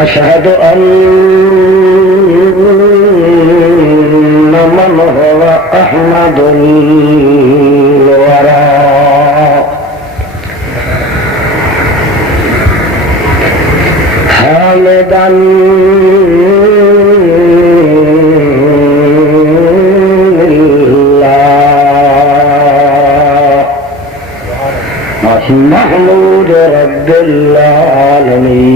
نشهد أن من هو أحمد الورى حامدا محمود رب العالمين.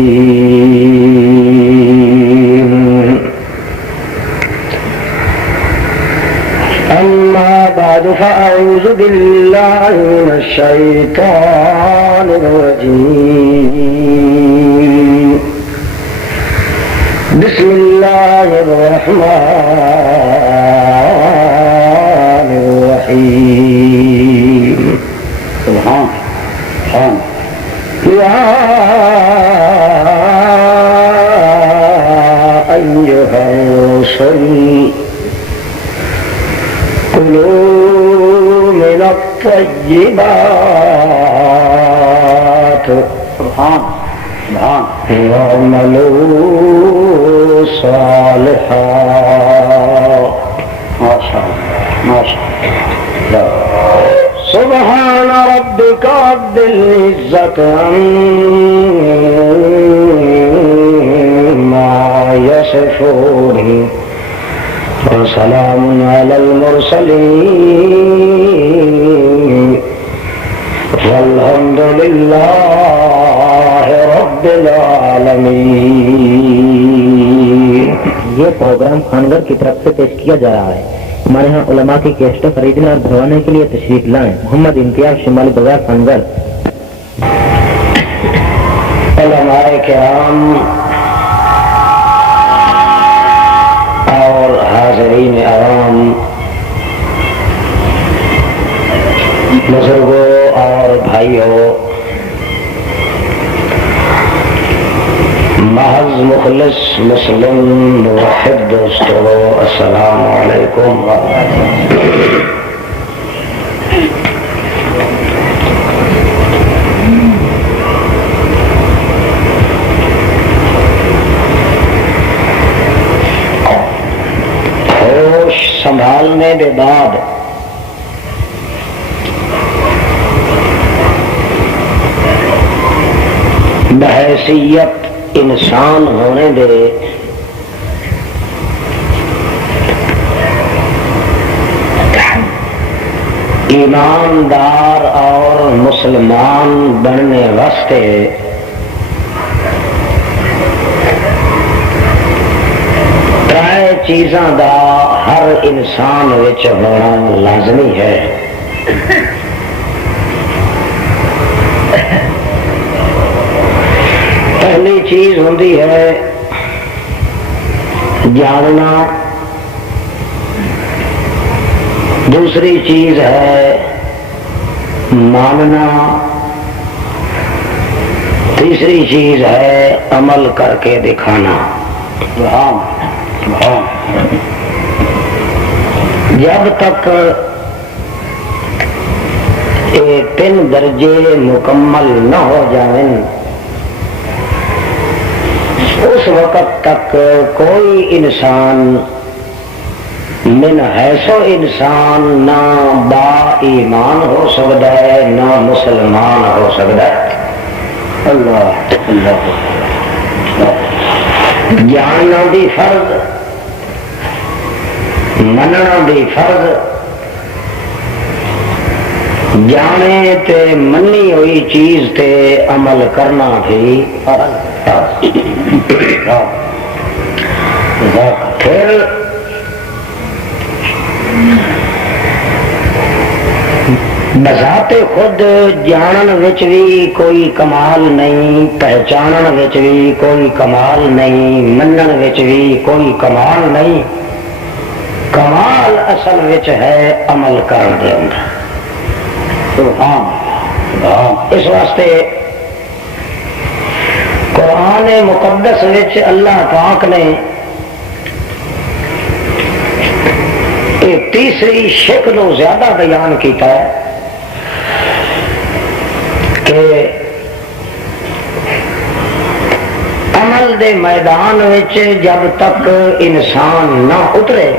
أما بعد فأعوذ بالله من الشيطان الرجيم. بسم الله الرحمن الرحيم. سبحان يا أيها الرسل كلوا من الطيبات واعملوا صالحا. ما شاء الله. سبحان ربك رب العزة عما يصفون وسلام على المرسلين والحمد لله رب العالمین. یہ پروگرام خانگڑھ کی طرف سے پیش کیا جا رہا ہے. ہمارے ہاں علماء کی کیسٹیں خریدنے اور بھروانے کے لیے تشریف لائیں. محمد امتیاز، شمالی بازار، خانگڑھ. علماء کرام اور حاضرین عوام، بزرگوں اور بھائیوں، محض مخلص مسلم موحد دوستو، السلام علیکم. ہوش سنبھالنے کے بعد بحیثیت انسان ہونے دے ایماندار اور مسلمان بننے واسطے ترائے چیزاں دا ہر انسان وچ ہونا لازمی ہے. پہلی چیز ہوتی ہے جاننا، دوسری چیز ہے ماننا، تیسری چیز ہے عمل کر کے دکھانا. جب تک یہ تین درجے مکمل نہ ہو جائیں اس وقت تک کوئی انسان من حیث انسان نہ با ایمان ہو سکتا ہے نہ مسلمان ہو سکتا ہے. اللہ جاننا بھی فرض، مننا بھی فرض، جانے تے منی ہوئی چیز تے عمل کرنا بھی فرض. پھر بذات خود جانن وچ بھی کوئی کمال نہیں، پہچانن وچ بھی کوئی کمال نہیں، منن وچ بھی کوئی کمال نہیں. کمال اصل وچ ہے عمل کرن دے اندر. اس واسطے قرآن مقدس وچ اللہ پاک نے تیسری شکل زیادہ بیان کیتا ہے کہ عمل دے میدان وچ جب تک انسان نہ اترے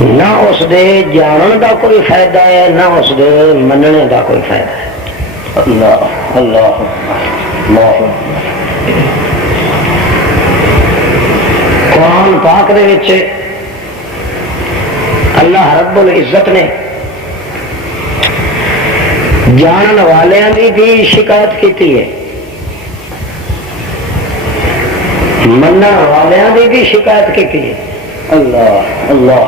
نہ اس دے جانن دا کوئی فائدہ ہے نہ اس دے مننے دا کوئی فائدہ ہے. اللہ اللہ اللہ. قرآن پاک دے وچ اللہ رب العزت نے جانن والیاں دی بھی شکایت کیتی ہے, منن والیاں دی بھی شکایت کیتی ہے. اللہ اللہ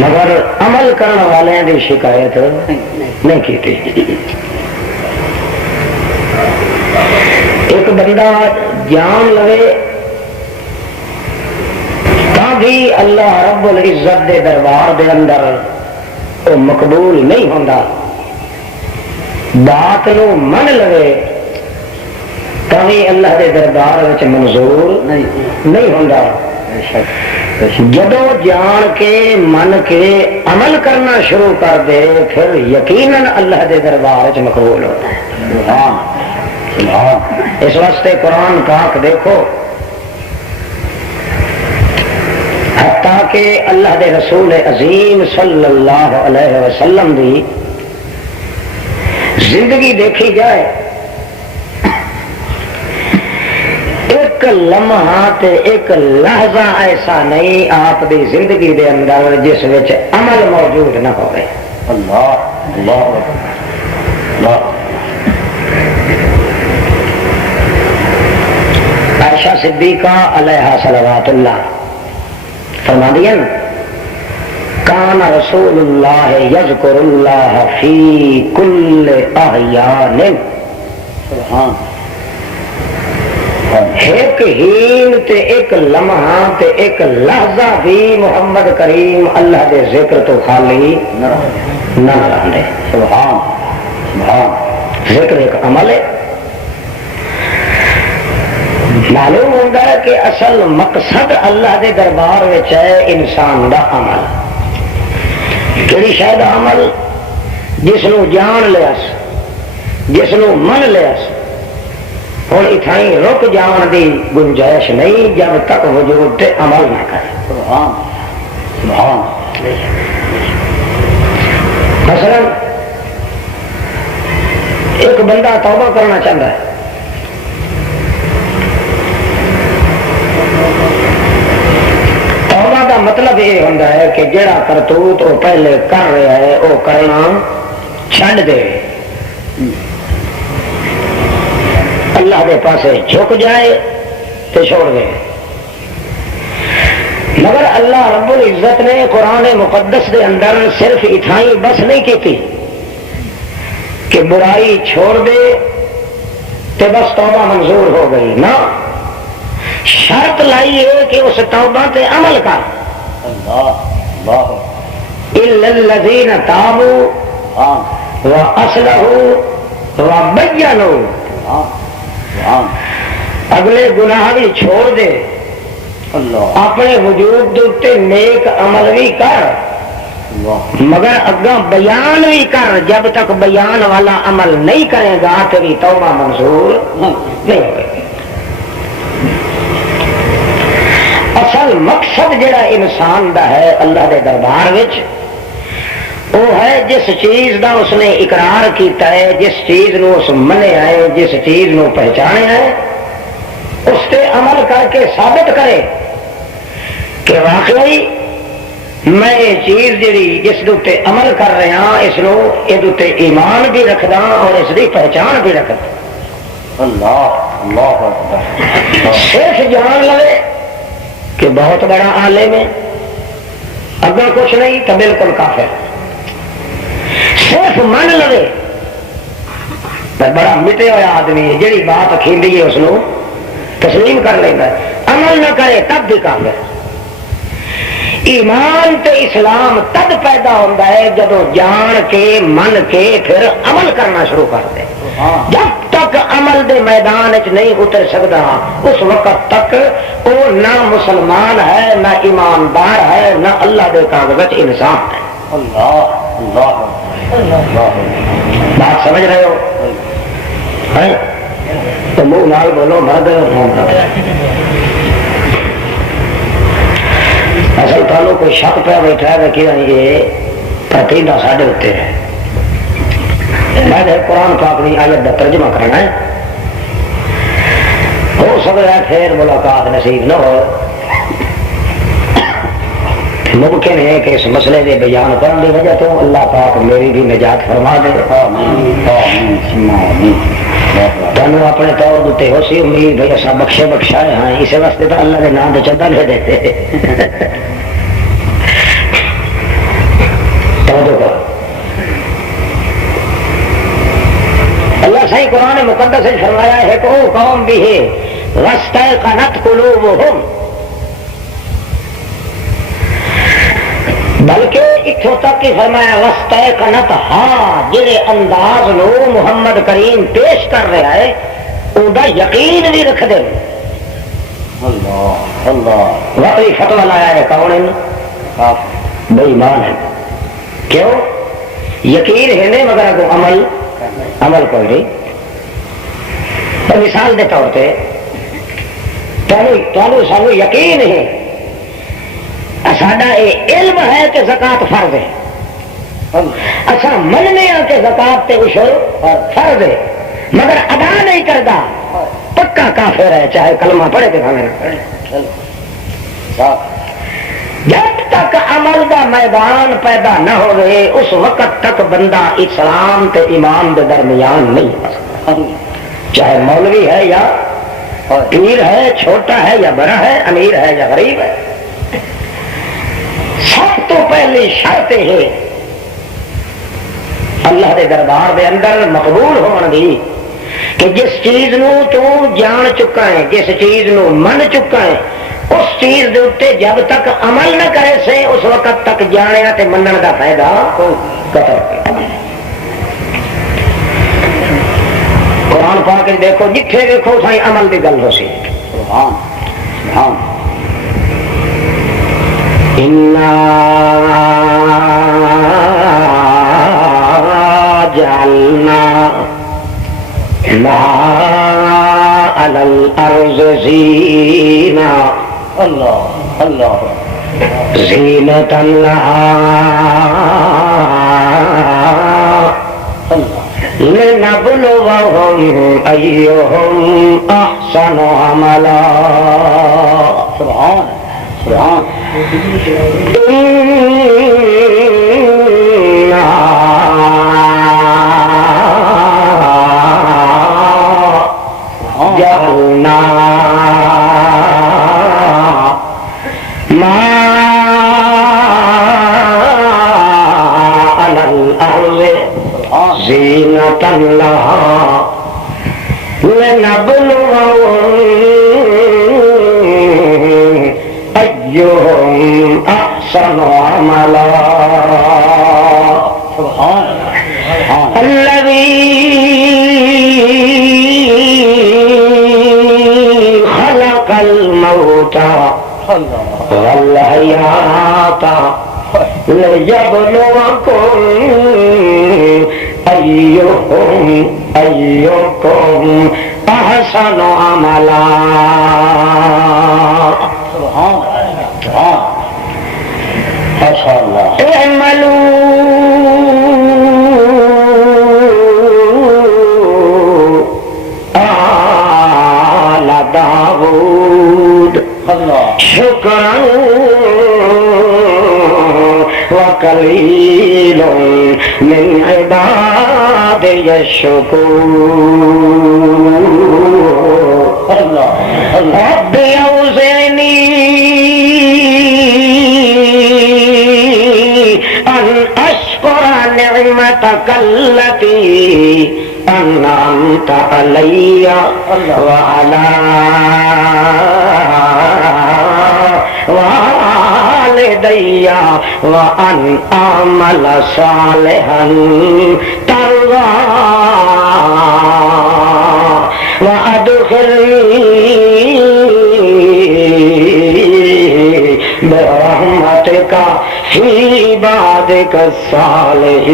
مگر عمل کرنے والے دی شکایت نہیں کی. ایک بندہ جان لے تا بھی اللہ رب العزت دے دربار دے اندر وہ مقبول نہیں ہوتا, بات نو من لے تا بھی اللہ دے دربار وچ منظور نہیں ہوتا. جدو جان کے من کے عمل کرنا شروع کر دے پھر یقیناً اللہ دے دربار وچ مقبول ہوتا ہے. اس واسطے قرآن پاک دیکھو حتیٰ کہ اللہ دے رسول عظیم صلی اللہ علیہ وسلم دی زندگی دیکھی جائے, ایک لمحہ تے ایک لحظہ ایسا نہیں آپ دی زندگی دے اندر جس وچ عمل موجود نہ ہوئے. اللہ اللہ اللہ. عائشہ صدیقہ علیہا صلوات اللہ فرماندی ہیں کان رسول اللہ یذکر اللہ فی کل احیان. سبحان. ایک ہین تے ایک لمحہ تے ایک لحظہ بھی محمد کریم اللہ دے ذکر تو خالی نہ رہندے. سبحان سبحان. ذکر ایک عمل ہے. معلوم ہوتا ہے کہ اصل مقصد اللہ دے دربار وچ ہے انسان دا عمل. کیڑی شاید عمل جس نو جان لیا جس نو من لیا ہوں اتھائی رک جان دی گنجائش نہیں جب تک وجود تے عمل نہ کرے. سبحان سبحان. مثلا ایک بندہ توبہ کرنا چاہتا ہے, توبہ کا مطلب یہ ہوتا ہے کہ جڑا کرتوت وہ پہلے کر رہا ہے وہ کرنا چھڈ دے, اللہ دے پاسے جھک جائے تو چھوڑ دے. مگر اللہ رب العزت نے قرآن مقدس دے اندر صرف اتھائی بس نہیں کی کہ برائی چھوڑ دے تو بس توبہ منظور ہو گئی نہ, شرط لائی ہے کہ اس توبہ تے عمل کر. اللہ اللہ. الا الذین تابوا واصلحوا وبینوا. اگلے گناہ بھی چھوڑ دے, اپنے وجود دے نیک عمل بھی کر, مگر اگاں بیان بھی کر. جب تک بیان والا عمل نہیں کرے گا تیری توبہ منظور نہیں ہوگی. اصل مقصد جڑا انسان دا ہے اللہ دے دربار وچ وہ ہے جس چیز دا اس نے اقرار کیتا ہے, جس چیز نو اس منیا ہے, جس چیز نو پہچانے ہے, اس تے عمل کر کے ثابت کرے کہ واقعی میں یہ چیز جڑی جس دے عمل کر رہا اس نو یہ ایمان بھی رکھدا اور اس دی پہچان بھی رکھدا. اللہ اللہ. صرف جان لے کہ بہت بڑا عالم ہے, اگر کچھ نہیں تو بالکل کافر. صرف من لے بڑا مٹے ہوا آدمی ہے, جڑی بات کھیندی ہے اس نو تسلیم کر لینا, عمل نہ کرے تب بھی کافر. ایمان تے اسلام تد پیدا ہوتا ہے جدو جان کے من کے پھر عمل کرنا شروع کر دے. جب تک عمل دے میدان چ نہیں اتر سکتا اس وقت تک وہ نہ مسلمان ہے, نہ ایماندار ہے, نہ اللہ دے کاغذ انسان ہے. اللہ اللہ. بات سمجھ رہے ہو؟ تو منہ نال بولو مرد اصل تعلق کوئی شک پہ بیٹھا ہے کہ یہ پتیلا ساڈے اتنے ہے. میں نے قرآن پاک کی آیت کا ترجمہ کرنا ہے. ہو سکتا ہے پھر ملاقات نصیب نہ ہو. ممکن ہے کہ اس مسئلے کے بیان کرنے کی وجہ تو اللہ پاک میری بھی نجات فرما دے. تمہیں اپنے طور دیتے ہو سی امید بھائی اصا بخشے بخشائے ہاں اس واسطے تو اللہ کے نام تو چندہ لے دیتے. اللہ صحیح قرآن مقدس سے فرمایا ہے کہ او قوم بھی ہے واستيقنت قلوبهم، بلکہ اتوں تک ہی فرمایا واستيقنت، ہاں جہے انداز نو محمد کریم پیش کر رہا ہے ان کا یقین بھی رکھ دے. اللہ اللہ واقعی فتوا لایا ہے کون ہے؟ بے ایمان ہے. کیوں؟ یقین ہے نہیں مگر اگو عمل کوئی نہیں. تو مثال کے طور پہ سانو یقین ہے ساڈا یہ علم ہے کہ زکات فرض ہے. اچھا مننے ہاں کہ زکات تے عشر فرض ہے مگر ادا نہیں کرتا پکا کافر ہے چاہے کلمہ پڑھے کہ نہ پڑھے. جب تک عمل دا میدان پیدا نہ ہوئے اس وقت تک بندہ اسلام تے ایمان دے درمیان نہیں ہو سکتا. چاہے مولوی ہے یا پیر ہے، چھوٹا ہے یا بڑا ہے، امیر ہے یا غریب ہے. سب تو پہلی شرط ہے اللہ دے دربار دے اندر مقبول ہون دی کہ جس چیز نو تو جان چکا ہے، جس چیز نو من چکا ہے، اس چیز دے اتے جب تک عمل نہ کرے سے اس وقت تک جانیا تے منن دا فائدہ قطر. قرآن پاک دیکھو جتھے دیکھو سائیں عمل دی گل ہو سی. اِنَّا جَعَلْنَا مَا عَلَى الْأَرْضِ زِينَةً زِينَةً لَهَا لِنَبْلُوَهُمْ أَيُّهُمْ أَحْسَنُ عَمَلًا. سبحان جعلنا ما على الأرض زينة لها لنبلوهم أيهم أحسن عملا. الذي خلق الموت والحياة ليبلوكم أيكم أحسن عملا. ما شاء الله. اعملوا آل داود شكرا وقليل من عبادي الشكور. رب أوزعني أن أشكر نعمتك التي أنعمت علي وعلى والدي وأن أعمل صالحا ترضاه وأدخلني برحمتك في عبادك الصالحين.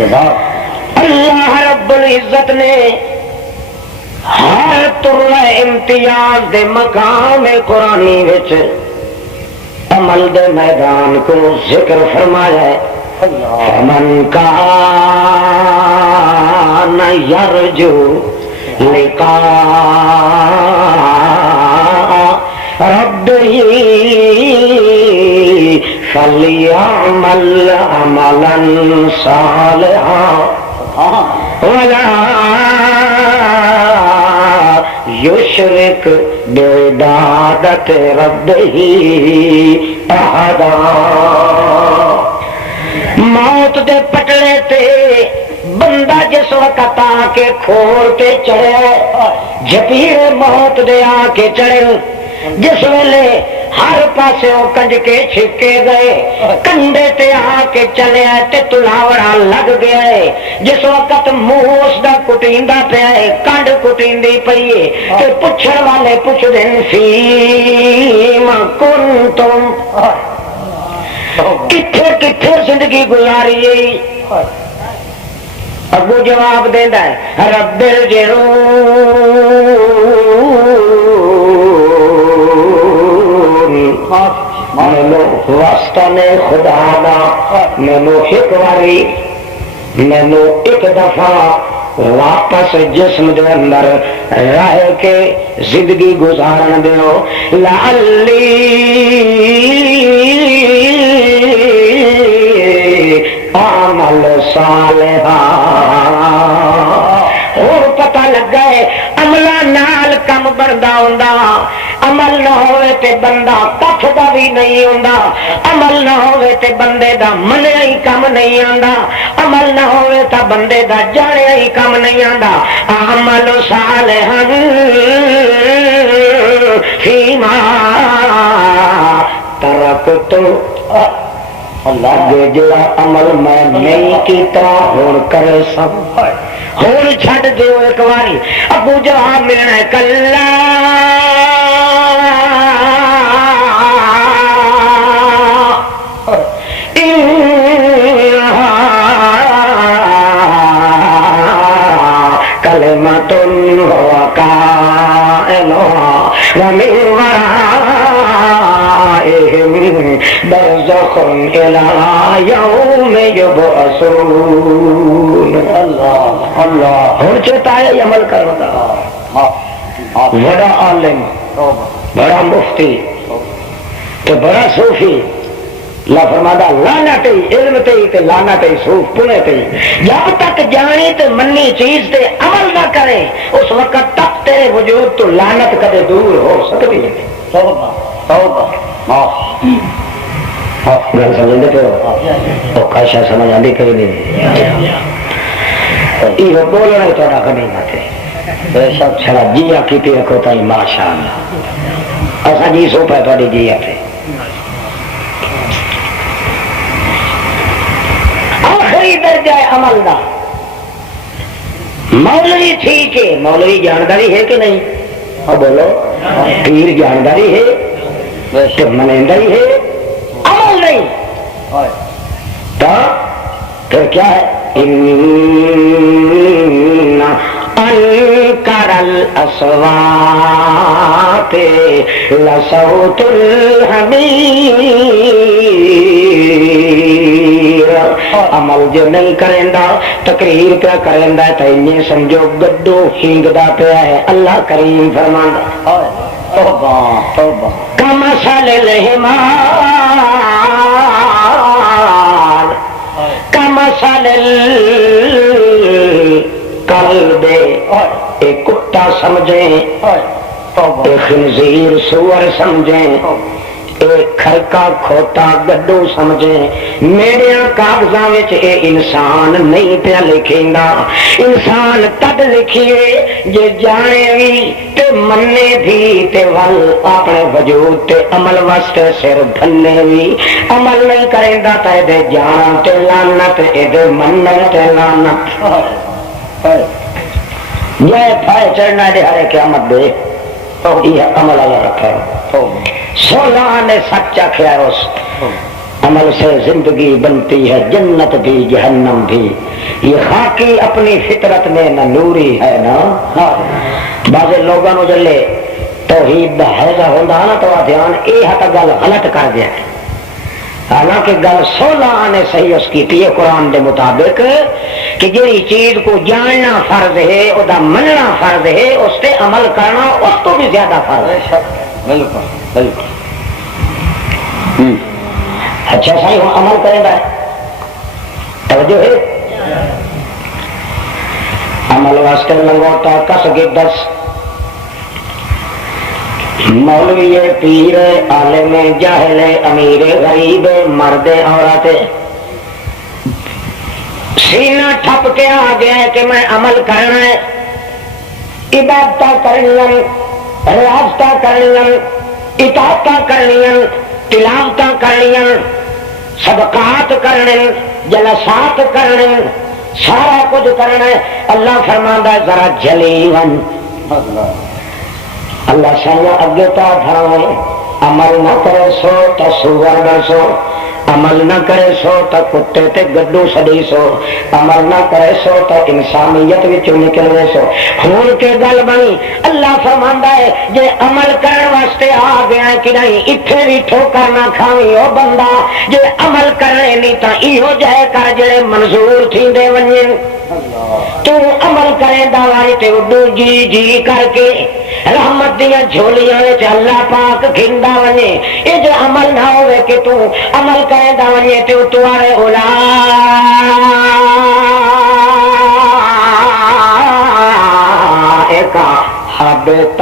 اللہ رب العزت نے ہر ترہ امتیاز دے مقام قرآنی وچ عمل دے میدان کو ذکر فرمایا ہے. فمن کان یرجو لقاء ربہ فلیعمل عملا صالحا ولا یشرک بعبادت ربہ احدا. موت دے پٹڑے تے بندہ جس وقت آ کے کھور تے چڑھے جپیر موت دے آ کے چڑھے جس ویلے ہر پاسے کنج کے چھکے گئے کنڈے تے آ کے چلے تے تلاوڑا لگ گیا ہے. جس وقت منہ اس دا کٹیندا پیا ہے کنڈ کٹیندی پئی ہے تے پوچھن والے پوچھ دین فیما کنتم کتھے کتھے زندگی گزاری ہے. ابو جواب دیندا ہے رب ارجعون مینو واسطہ نے خدا دا مینو ایک باری مینو ایک دفعہ واپس جسم دے اندر رہ کے زندگی گزارن دیو لعلی عمل صالحا. اور پتہ لگا ہے عملہ نال کم بندا ہوندا عمل نہ ہوئے تے بندہ کف دا بھی نہیں ہوندا عمل نہ ہوئے تے بندے دا منیا ہی کم نہیں آندا عمل نہ ہوئے تے بندے دا جانیا ہی کم نہیں آندا. عمل صالحا فیما ترکت اللہ جڑا عمل میں نہیں کیتا ہون کرے سب ہون چھڈ دیو ایک باری. ابو جواب ملنا ہے کلا کلمۃ هو قائلها ومن ورائهم برزخ إلى يوم يبعثون. اللہ اللہ ہن چتا ہے عمل کرنا. بڑا عالم بڑا مفتی تو بڑا صوفی لا فرمادا لعنت علم تے تے لعنت صوف پنے تے جب تک جانی تے منی چیز تے عمل نہ کرے اس وقت تک تیرے وجود تو لعنت کدے دور ہو سکتی ہے. توبہ توبہ گل سمجھتے پہ وہ کاشا سمجھ آتی کہیں نہیں یہ بولنا ہی تھوڑا کبھی نہ تھے سب چھڑا جیا کی رکھو تھی ماشاء اللہ ایسا جی سو پہ تھوڑی جیا تھے. آخری درجہ عمل دا مولوی ٹھیک ہے مولوی جانداری ہے کہ نہیں بولو پیر جانداری ہے منینداری ہے عمل نہیں تو پھر کیا ہے انکر الاصوات لصوت الحمیر. عمل جو نہیں کریندا تقریر پہ کریندا تو انہیں سمجھو گڈو ہینگدا پیا ہے. اللہ کریم فرماندا توبہ توبہ کمثل الحمار کمثل الکلب ایک کتا سمجھیں ایک خنزیر سور سمجھیں ایک کھرکا کھوتا گڈو سمجھیں. میرے کاغذاں وچ اے انسان نہیں پیا لکھیندا. انسان تد لکھیے جے جانے بھی تے مننے بھی تے ول اپنے وجود تے عمل واسطے سر ڈھلے بھی عمل نہیں کریندا تے دے جان تے لعنت اے دے منن تے لعنت. یہ پھائے چڑھنا دے ہر قیامت دے یہ عمل اللہ رکھے. سولہ نے سچا کھیا اس عمل سے زندگی بنتی ہے جنت بھی جہنم بھی، یہ خاکی اپنی فطرت میں نہ نوری ہے نا. بعض لوگوں نے جلے توحید دا حیضہ ہوندا نا تو دھیان یہ ہٹ گل غلط کر دیا، حالانکہ گل 16 نے صحیح اس کی ہے قرآن دے مطابق کہ جی چیز کو جاننا فرض ہے او دا مننا فرض ہے، اس تے عمل کرنا اس تو بھی زیادہ فرض ہے. بالکل بالکل. اچھا صحیح ہوں عمل کریں گا توجہ ہے. عمل واسطے لنگوٹا کس گدس مولوی پیر عالم جاہل امیر غریب مرد عورت سینہ ٹھپ کے آ گیا ہے کہ میں عمل کرنا ہے، عبادت کرنی، ریاضت کرنی، اطاعت کرنی، تلاوت کرنی، صدقات کرنے، جلسات کرنے، سارا کچھ کرنا ہے. اللہ فرماندا ہے ذرا جلی ون. اللہ سانو اگے تا فرمائے عمل نہ کرے سو تو سور سو، عمل نہ کرے سو تو کتے تے گڈو سڑی سو، عمل نہ کرے سو تو انسانیت وچوں نکلے سو. ہون کے گل بنی اللہ فرماندا ہے جے عمل کرن واسطے آ گیا کہ نہیں ایتھے بھی ٹھوکر نہ کھاویں او بندہ، جے عمل کرنے نہیں تا ایہو جائے کر جڑے منظور تھیندے ونجن. تو عمل کریں دعوی تے اڈو جی جی کر کے رحمت دیا جھولیاں وچ اللہ پاک کھندا ونے. اے جو عمل نہ ہوے کہ تو عمل کریں دا ونے تے تو آرے اولئک حبطت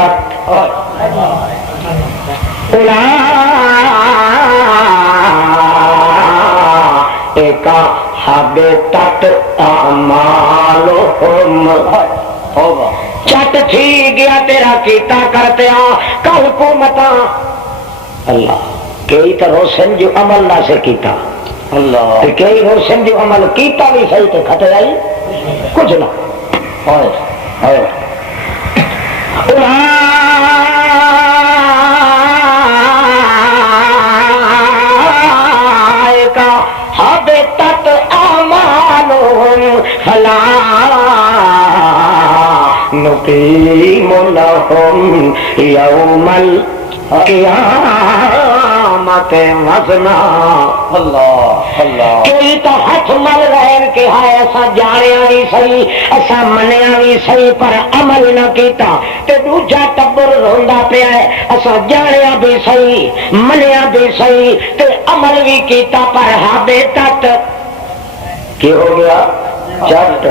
اولئک حبطت اعمالہم. چٹ تھی گیا تیرا کیتا کرتے کل حکومت اللہ کئی تو روشن جو عمل نہ سے کیتا اللہ کئی روشن جو عمل کیتا بھی صحیح تو کھٹے آئی کچھ نہ حبطت اعمالہم فلا نقیم لہم یوم القیامت وزنا. اللہ اللہ کئی تو ہاتھ مل رہے کہ ہائے ایسا جانیا بھی صحیح ایسا منیا بھی صحیح پر عمل نہ کیتا تے دوجا ٹبر روندا پیا ہے ایسا جانیا بھی صحیح منیا بھی صحیح تے عمل بھی کیتا پر حبطت کی ہو گیا چٹ.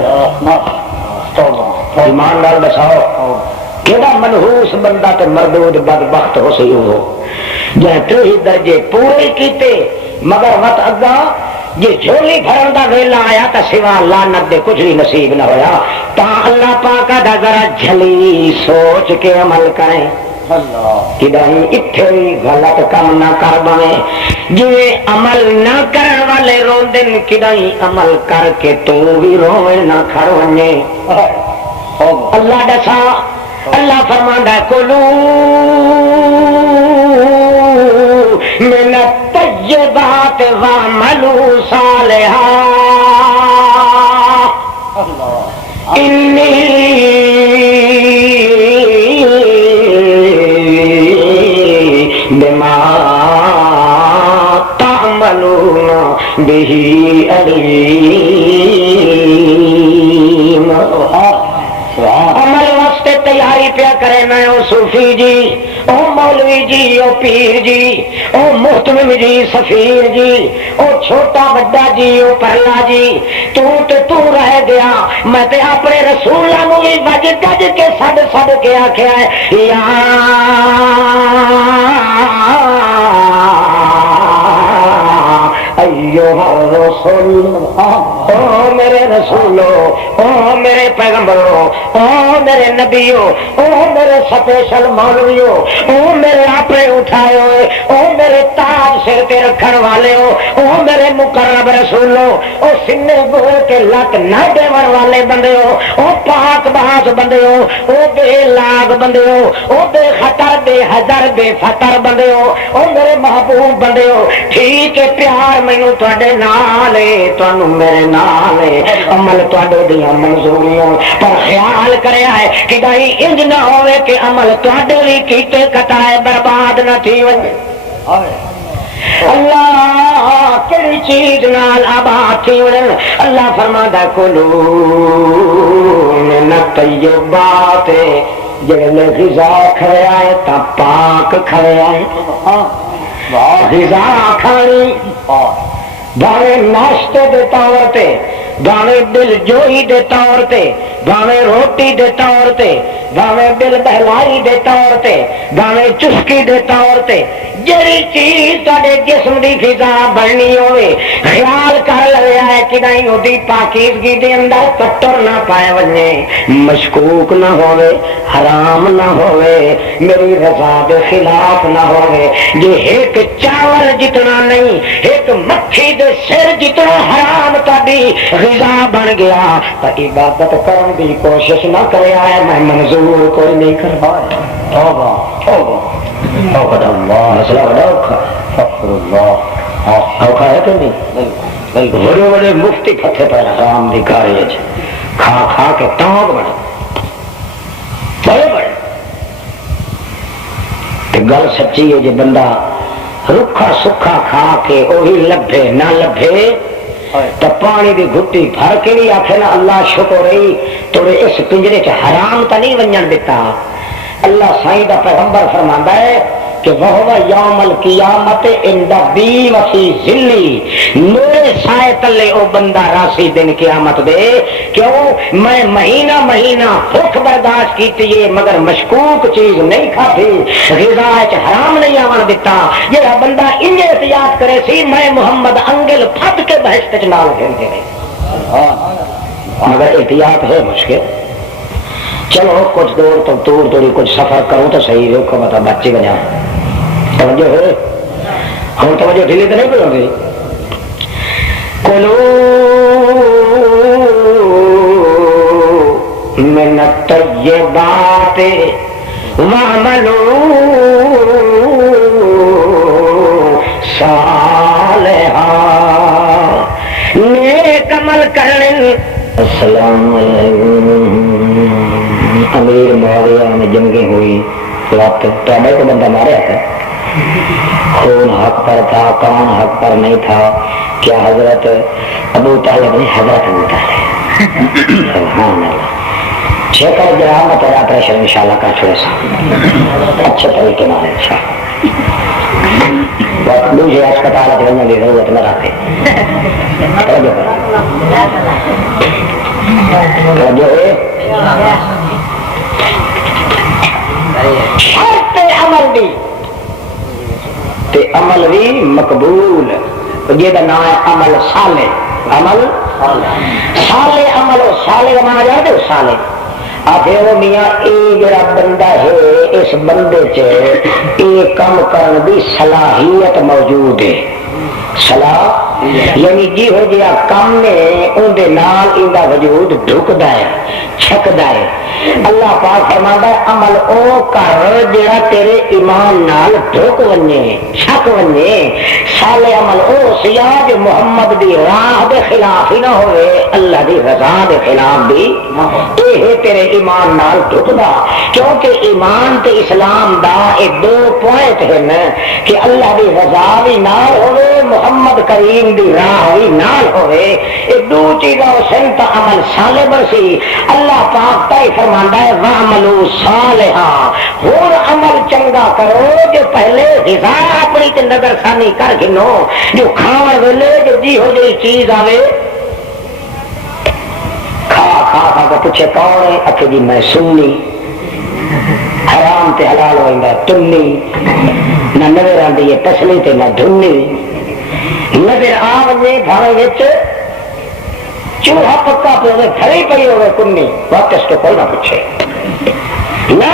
ایمان نال بساؤ کیڑا منحوس بندہ تے مردود بدبخت ہو سی ہو جے تری درجے پورے کیتے مگر وقت اگا جے جھولی بھرن دا ویلا آیا تا سوا لعنت دے کچھ بھی نصیب نہ ہویا. تا اللہ پاک دا ذرا جھلی سوچ کے عمل کریں کدائی اتھے غلط کام نہ کر بنے. جی عمل نہ کرن والے روندن کدائی عمل کر کے تو بھی روے نہ کھڑ ونے. اللہ دسا اللہ فرماندا کلو من الطیبات وعملوا صالحا انی بما تعملون به علیم. عمل واسطے تیاری پیا کرے میں او صوفی جی او مولوی جی او پیر جی او محتمم جی سفیر جی او چھوٹا بڑا جی او پرلا جی تو رہ گیا. میں تے اپنے رسولاں نوں بھی وج گج کے سڈ کے آکھیا ہے یا ایھا الرسول او میرے رسولو، او میرے پیغمبرو، او میرے نبیو، او میرے سپیشل مولویو، او میرے اپنے اٹھائے ہوئے، او میرے تاج سر تے رکھن والے ہو، او میرے مقرب رسولو، او سنے گوہ کے لک نہ دیون والے بندے ہو، او پاک باز بندے ہو، او بے لاگ بندے ہو، او بے خطر بے حذر بے فطر بندے ہو، او میرے محبوب بندے ہو۔ ٹھیک ہے پیار مینوں تواڈے نال ہے، تانوں میرے نال ہے، عمل تواڈے دیاں منظوریاں، پر خیال کریا ہے کہ بھائی انج نہ ہوئے کہ عمل تواڈے بھی کیتے قطائے برباد نہ تھی وجے۔ اللہ کیڑی چیز نال آباد تھی وڑن؟ اللہ فرماتا ہے کلو من الطیبات، جڑے غذا کھایا ہے تا پاک کھایا ہے، غذا کھانی بھاوے ناشتے دے طور تے، بھاوے دل جوئی دے طور تے، بھاوے روٹی دے طور تے، بھاوے دل بہلائی دے طور تے، بھاوے چسکی دے طور تے، جڑی چیز تہاڈے جسم دی غذا بننی ہوئے خیال کر لیا ہے کہ نہیں اودی پاکیزگی دے اندر کٹر نہ پائے ونے، مشکوک نہ ہوئے، حرام نہ ہوئے، میری رضا دے خلاف نہ ہوئے۔ جے ایک چاول جتنا نہیں، ایک مکھی دے سر جتنا حرام تہاڈی غذا بن گیا تو عبادت کرن دی کوشش نہ کریا ہے، میں منظور کوئی نہیں کروایا۔ توبہ توبہ توبہ اللہ، مسئلہ بڑا اوکھا، استغفر اللہ، اوکھا ہے کہ نہیں؟ بڑے بڑے مفتی پتھے پر حرام دی کاریج کھا کھا کے ٹانگ بڑے بڑے بڑے۔ گل سچی ہے، جی بندہ رکھا سکھا کھا کے وہی لبھے نہ لبھے تو پانی دی گھٹی بھر کے بھی آخے نا اللہ شکر رہی توڑے اس پنجرے چ حرام تا نہیں ونجن دیتا۔ اللہ سائیں دا پیغمبر فرماندا ہے کہ وہ یوم القیامت عند بی وفی ذلی، میرے سائے تلے او بندہ راسی دن قیامت دے، کیوں میں مہینہ مہینہ بھوک برداشت کیتی ہے مگر مشکوک چیز نہیں کھاتی، غذا وچ حرام نہیں آون دیتا۔ جڑا بندہ انج احتیاط کرے سی میں محمد انگل پھٹ کے بہشت وچ نال گھن کے مگر احتیاط ہے مشکل۔ چلو کچھ دور تو دور دوری کچھ سفر کروں تو صحیح دیکھو مطلب بچے بنا توجہ ہے، ہم توجہ ڈھیلی تو نہیں پڑوں گی۔ کلو من الطیبات وعملوا صالحا، نیک عمل کرنے۔ السلام علیکم۔ امیر معاویہ میں جنگیں ہوئی وقت ٹابے کو بندہ مارا تھا، خون حق پر تھا کون حق پر نہیں تھا، کیا حضرت ابو طالب نے حضرت ابو طالب سبحان اللہ چھکر جرا میں تیرا آپریشن انشاءاللہ کر چھوڑے سا اچھے طریقے مارے انشاءاللہ وقت دوسرے اسپتال جانے کی ضرورت نہ رکھے۔ توجہ ہے شرط عمل دی تے عمل بھی مقبول، جے دا نام ہے عمل صالح۔ عمل صالح عمل و صالح کا مانا جانتے ہو؟ صالح آخر وہ میاں اے جڑا بندہ ہے اس بندے چ اے کام کرن دی صلاحیت موجود ہے۔ صلاح یعنی جی ہو جیا کام نے اندے نال اندا وجود ڈھکدا ہے چھکدا ہے۔ اللہ پاک فرماندا ہے عمل او کر جڑا تیرے ایمان نال ڈھک ونجے چھک ونجے۔ صالح عمل او سیا جو محمد دی راہ دے خلاف ہی نہ ہوئے، اللہ دی رضا دے خلاف بھی نہ ہو، اے تیرے ایمان نال ڈھکدا۔ کیونکہ ایمان تے اسلام دا اے دو پوائنٹ ہیں کہ اللہ دی رضا بھی نال ہوئے، محمد کریم دی راہ بھی نال ہوئے، اے دو چیزاں سنت عمل صالح برسی۔ اللہ پاک تے فرماندا ہے وعملوا صالحا، اور عمل چنگا کرو جو پہلے غذا اپنی تے نظر ثانی کر گنو، جو کھان ویلے جو جی ہو جی چیز آوے کھا کھا کھا کے پوچھے کون ہے، اکھے جی میں سنی، حرام تے حلال ہوئندا تنی، نہ نظر آندی ہے تسلی تے نہ دھنی، نظر آ وجے بھاوے وچ چوہا پکا پہ ہوئے گھر ہی پی ہوئے کنی واپس تو کوئی نہ پوچھے نہ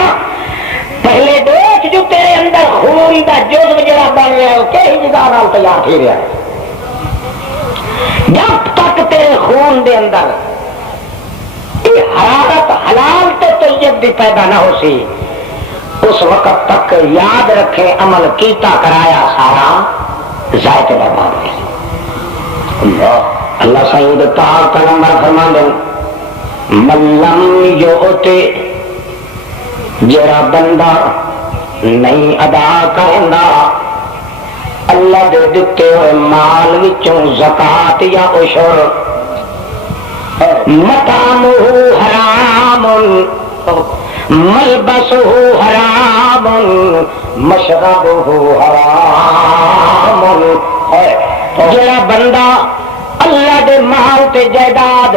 پہلے دیکھ جو تیرے اندر خون کا جزو جڑا بن رہا ہے وہ کئی جگہ نال تیار تھی رہا ہے. جب تک تیرے خون دے اندر یہ حرارت حلال تو طیب بھی پیدا نہ ہو سی اس وقت تک یاد رکھے عمل کیتا کرایا سارا ذائقے برباد ہوئی. اللہ سعید تعالی پیغمبر فرماندے ملم یوتے جڑا بندہ نہیں ادا کرنا اللہ دے دتے ہوئے مال وچوں زکات یا عشر مطعمہ حرام ملبسہ حرام مشربہ حرام. جڑا بندہ اللہ دے مال تے جائیداد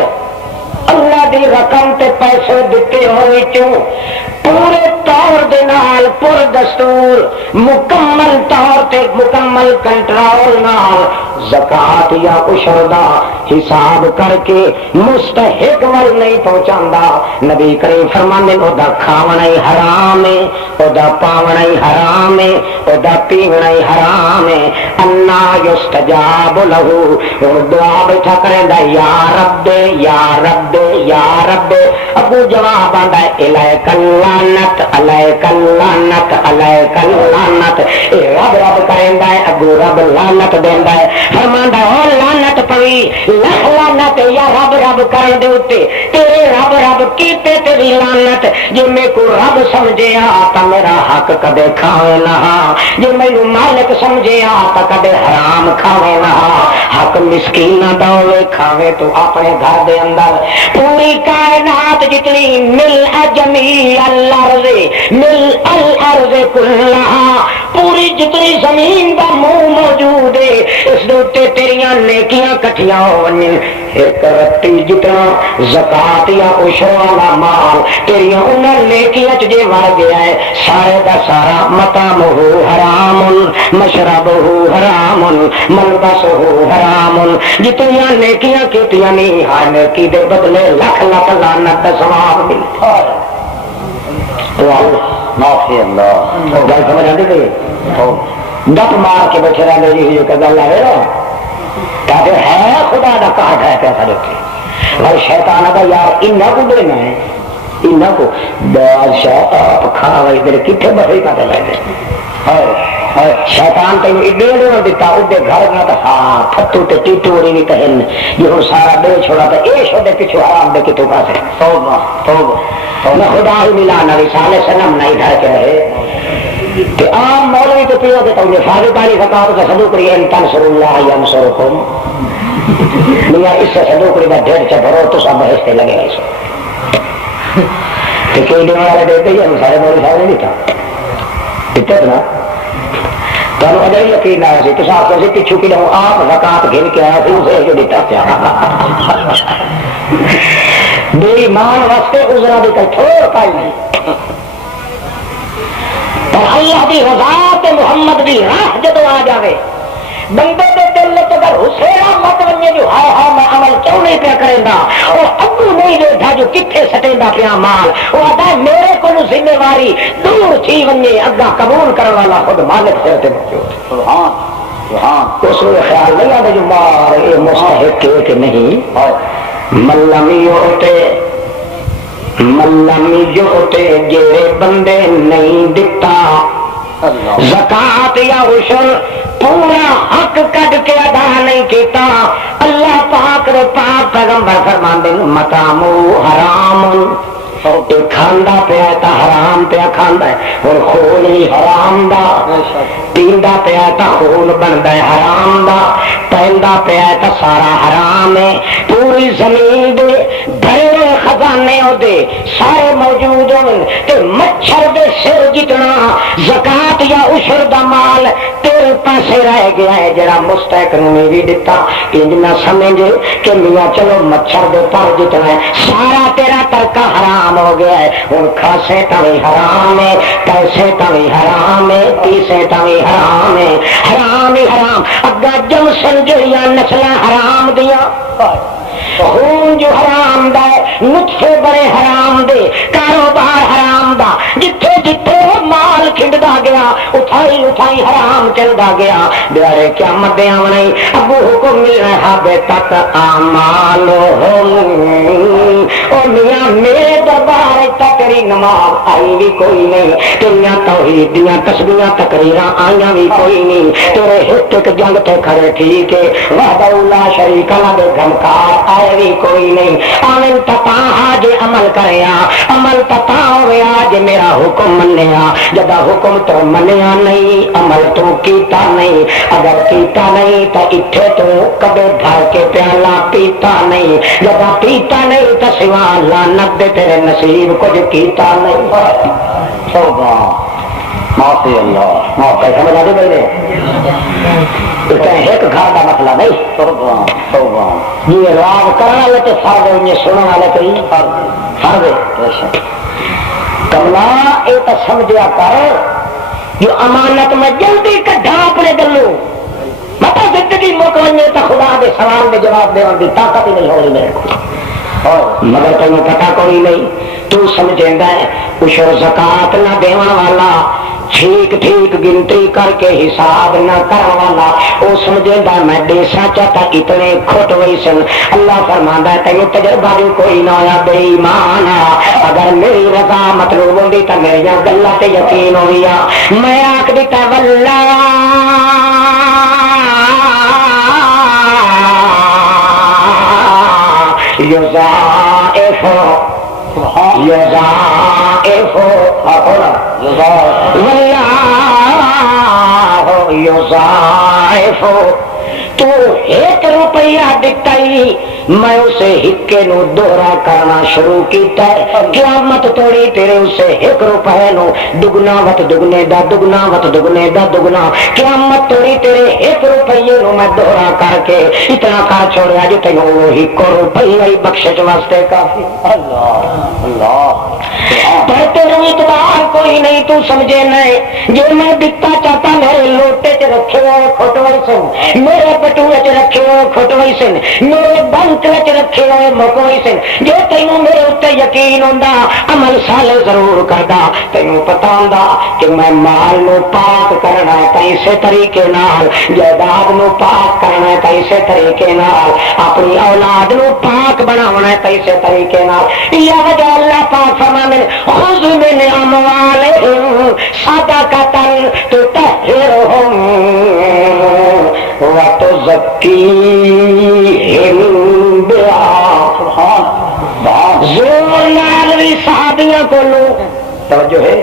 اللہ دی رقم تے پیسے دیتے ہوئے چوں پورے طور دے نال پر دستور مکمل طور تے مکمل کنٹرول نال زکات یا عشر دا حساب کر کے مستحق ول نہیں پہنچاندا نبی کریم فرماندے او دا کھاونا ہی حرام ہے او دا پاونا ہی حرام ہے او دا پیونا ہی حرام ہے. انا یستجاب لہو اور دعا بیٹھا کریندا یا رب یا رب یا رب ابو جواب آندا ہے الیک اللعنت الیک اللعنت الیک اللعنت. اے رب رب کریندا ہے ابو رب لعنت دیندا ہے فرماندا او لعنت پوی لکھ لعنت یا رب رب کرن دے اوتے تیرے رب رب کیتے تیری لعنت. جے میں کو رب سمجھیا تا میرا حق کدے کھاوے نہ جے مینوں مالک سمجھیا تا کدے حرام کھاوے نہ حق مسکیناں دا ہوے کھاوے تو اپنے گھر دے اندر. پوری کائنات جتنی مل جمیع الارض مل الارض کلھا پوری جتنی زمین دا منہ موجود ہے اس دے تیریاں نیکیاں کٹھیاں ہو ونجن ایک رتی جتنا زکات یا عشر والا مال تیریاں انہاں نیکیاں چ جے وڑ گیا ہے سارے دا سارا مطعمہ حرام مشربہ حرام ملبسہ حرام. جتنیاں نیکیاں کیتیاں نہیں ہر نیکی دے بدلے لکھ لکھ لعنت دا ثواب ملتا ہے. معافی اللہ گل سمجھ آتی پی گپ مار کے بیٹھے رہتے جی جو گل آئے نا تاکہ ہے خدا دا کاٹ ہے پیسہ دیکھے اور شیطان کا یار انہاں کو دینا ہے انہاں کو بادشاہ آپ کھا وہی میرے کتنے بڑے کا دے شیطان تین ایڈے ایڈے دیتا ادے گھر نہ تو ہاں پھتو تے ٹیٹو اڑی نہیں کہن یہ ہوں سارا دے چھوڑا تو اے شو دے پیچھو آرام دے کتوں کا سے توبہ توبہ نہ خدا ہی ملا نہ رسالے سنم نہیں دھر کے رہے کہ عام مولوی تو پیو دیتا ہوں فاضل تاریخ کا صدوقری ان تنصر اللہ ینصرکم میاں اس سے صدوقری کا ڈھیر چھ بھرو تو سب بہشتے لگے گا اس کہ کئی دن والے دیتے ہی ہم سارے مولوی صاحب نہیں تھا اتنا تمہیں اگر یقین نہ سی تو صاحب سے پچھو کی لہو آپ زکات گھن کے آیا پھر اسے جو دیتا کیا بے ایمان واسطے عذرا بھی کل ٹھوڑ پائی نہیں پر اللہ دی رضا تے محمد دی راہ جدو آ جاوے بندے دے دل تو اگر حسینا مت ونجے جو ہائے ہائے میں عمل کیوں نہیں پیا کریں گا وہ اگو نہیں دیکھا جو کتنے سٹیں گا پیا مال وہ آتا ہے میرے کو ذمہ واری دور تھی ونجے اگا قبول کرنے والا خود مالک سے موجود. اس میں خیال نہیں آتا جو مار یہ مستحق ہے کہ نہیں ملمی ہوتے جڑے بندے نہیں دتا زکات یا عشر پورا حق کٹ کے ادا نہیں کیتا اللہ پاک نے پاک پیغمبر فرماندے مطعمہ حرام کھاندا پیا تا حرام پیا کھاندا ہے اور خون ہی حرام دا پیندا پیا تا خون بندا ہے حرام دا پیندا پیا تا سارا حرام ہے. پوری زمین دے بھرے خزانے دے سارے موجود ہوں تے مچھر دے سر جتنا زکات یا عشر دا مال تیرے پاسے رہ گیا ہے جڑا مستحق نے بھی دتا انج نہ سمجھ کہ میاں چلو مچھر دے پر جتنا ہے سارا تیرا ترکہ حرام ہو گیا ہے ہن کھاسے تاوی حرام ہے پیسے تاوی حرام ہے پیسے تاوی حرام ہے حرام ہی حرام اگا جم سمجھیاں نسلاں حرام دیاں خون جو حرام دا نطفے بڑے حرام دے کاروبار حرام دا جتھے جتھے مال کھنڈدا گیا اٹھائی اٹھائی حرام چلدا گیا بیارے قیامت دے آونے ابو حکم مل رہا بے تک اعمالہم او میاں میرے دربار تکری نماز آئی بھی کوئی نہیں تیریاں توحید دیاں تسبیحاں تقریراں آئیاں بھی کوئی نہیں تیرے ہٹ ایک جنگ تے کھڑے ٹھیک ہے وحدہ لا شریک لا دے گھمکار آئے بھی کوئی نہیں آمن تتا آج عمل کریا عمل تتا ہویا آج میرا حکم منیا جدا حکم تو منیا نہیں عمل تو کیتا نہیں اگر کیتا نہیں تو اتھے تو کبے بھر کے پیالہ پیتا نہیں جدا پیتا نہیں تو سوا لعنت دے تیرے نصیب کچھ کیتا نہیں توبہ معافی اللہ معافی سمجھ آتے بھائی نے ایک گھر کا مسئلہ نہیں توبہ توبہ یہ راگ کرنے والے تو فرض انہیں سننے والے تو ہی فرض ہے کملا یہ تو سمجھا کر جو امانت میں جلدی کڈھا اپنے دلوں مطلب زندگی مکمل تو خدا دے سوال میں جواب دینے کی طاقت ہی نہیں ہو رہی میرے کو مگر تمہیں پتا کوئی نہیں تو سمجھیں گا اشر زکات نہ دیون والا ٹھیک ٹھیک گنتی کر کے حساب نہ کرنے والا وہ سمجھے گا میں دیسا چاہتا اتنے کھٹ ہوئی سن اللہ فرماندا ہے تینوں تجربہ بھی کوئی نہ ہویا بے ایمان اگر میری رضا مطلوب ہوندی تو میری گلاں تے یقین ہویا میں آکھ دیتا واللہ یضاعف یضاعف واللہ یضاعف تو ایک روپیہ دتا ہی میں اسے ہکے نو دوہرا کرنا شروع کیتا ہے قیامت توڑی تیرے اسے ایک روپے نو دگنا وت دگنے دا دگنا وت دگنے دا دگنا قیامت توڑی تیرے ایک روپیے نو میں دوہرا کر کے اتنا کر چھوڑیا جو تینوں وہ ایک روپیہ ہی بخشش واسطے کافی اللہ اللہ پر تیرے اعتبار کوئی نہیں تو سمجھے نہیں جو میں دتا چاہتا میرے لوٹے چ رکھے ہوئے کھوٹوئی سن میرے بٹوے چ رکھے ہوئے کھوٹوئی سن میرے بنک چ رکھے ہوئے مکوئی سن جو تینوں میرے اتنے یقین ہوندا عمل سالے ضرور کردا تینوں پتا ہوندا کہ میں مال نو پاک کرنا ہے کیسے طریقے نال جائیداد نو پاک کرنا ہے کیسے طریقے نال اپنی اولاد نو پاک بناونا ہے کیسے طریقے نال یا وجہ اللہ پاک فرمانے خذ من اموالہم صدقۃ تطہرہم وتزکیہم بہا سبحان زور نال بھی صحابیاں کو لو توجہ ہے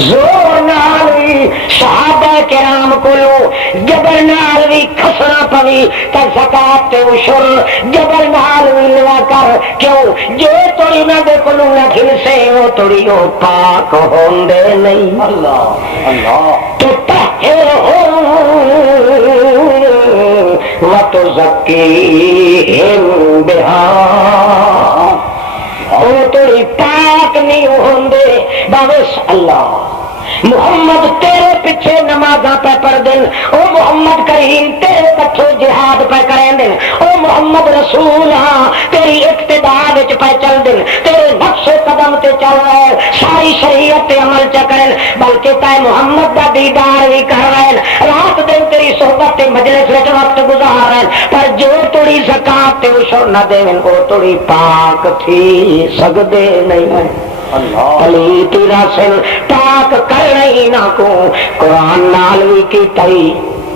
زور نال بھی صحابہ کرام کو لو جبر نال بھی کھسنا پوی تا زکات تے عشر جبر نال بھی لوا کر کیوں جے توڑی نہ دے کو نہ کھلسے وہ توڑی او پاک ہوندے نہیں اللہ اللہ تو طاہر و تزکیہم بہا او توڑی پاک نہیں ہوندے باوش اللہ محمد تیرے پیچھے نمازاں پہ پڑھ دن او محمد کریم تیرے پچھو جہاد پہ کریں دن او محمد رسول ہاں تیری اقتداء وچ پہ چل دن تیرے نقش قدم تے چل رہے ساری شریعت تے عمل چ کرن بلکہ تے محمد دا دیدار بھی کر رہے رات دن تیری صحبت تے مجلس وچ وقت گزار رہے پر جو توڑی زکات تے عشر نہ دین او توڑی پاک تھی سکدے نہیں پلیت رسل پاک کرنی نہ کو قرآن نال بھی کی تئی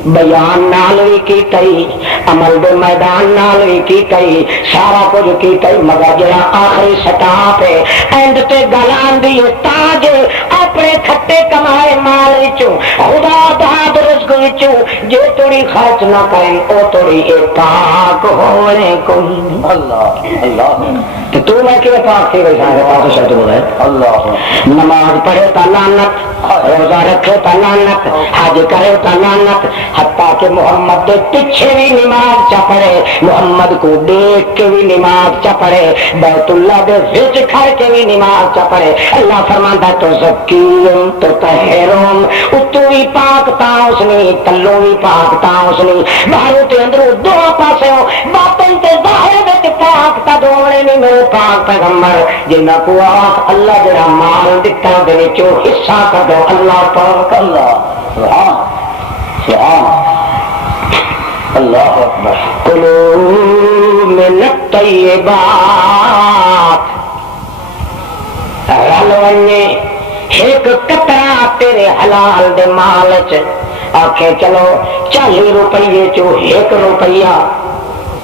بیان نال بھی کی تئی عمل دے میدان نال بھی کی تئی سارا کچھ کی تئی مگر جڑا آخری سٹاپ ہے اینڈ تے گل آندی تاج اپنے کھٹے کمائے مال وچوں خدا داد رزق وچوں جو توڑی خرچ نہ کریں او توڑی اے پاک ہونے کوئی اللہ اللہ تو میں کہ پاک تھی ویسا ہے پاک شرط بغیر اللہ نماز پڑھے تو لعنت روزہ رکھے تو لعنت حج کرے تو لعنت حتیٰ کہ محمد کے پیچھے بھی نماز چا پڑھے محمد کو دیکھ کے بھی نماز چا پڑھے بیت اللہ دے وچ کھڑ کے بھی نماز چا پڑھے اللہ فرماندا تو زکیم تو طاہرون اتو بھی پاک تا اس نے تلو بھی پاک تا اس نے باہر تے اندر دو پاسے باطن تے ظاہر وچ پاک تا دونے نہیں میرے پاک پیغمبر جنہاں کو آخ اللہ جڑا مال دتا دے وچوں حصہ کر دو اللہ پاک اللہ سبحان سبحان اللہ اکبر کلوا من الطیبات رل ونجے ایک قطرہ تیرے حلال دے مال چ آکھے چلو 40 روپیے چو 1 روپیہ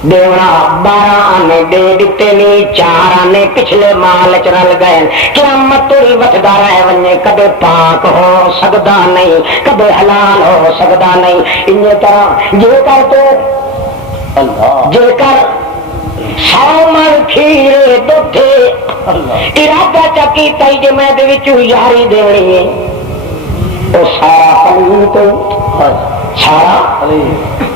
دیونا 12 آنے دے دیتے نہیں 4 آنے پچھلے مال چ رل گئے قیامت توڑی وٹدا رہ ونجے کدے پاک ہو سکدا نہیں کدے حلال ہو سکدا نہیں ان طرح جے کر تو اللہ جے کر 100 من کھیر دودھے ارادہ چکی تائی جے میں دے وچوں یاری دینی ہے او سارا پلیت سارا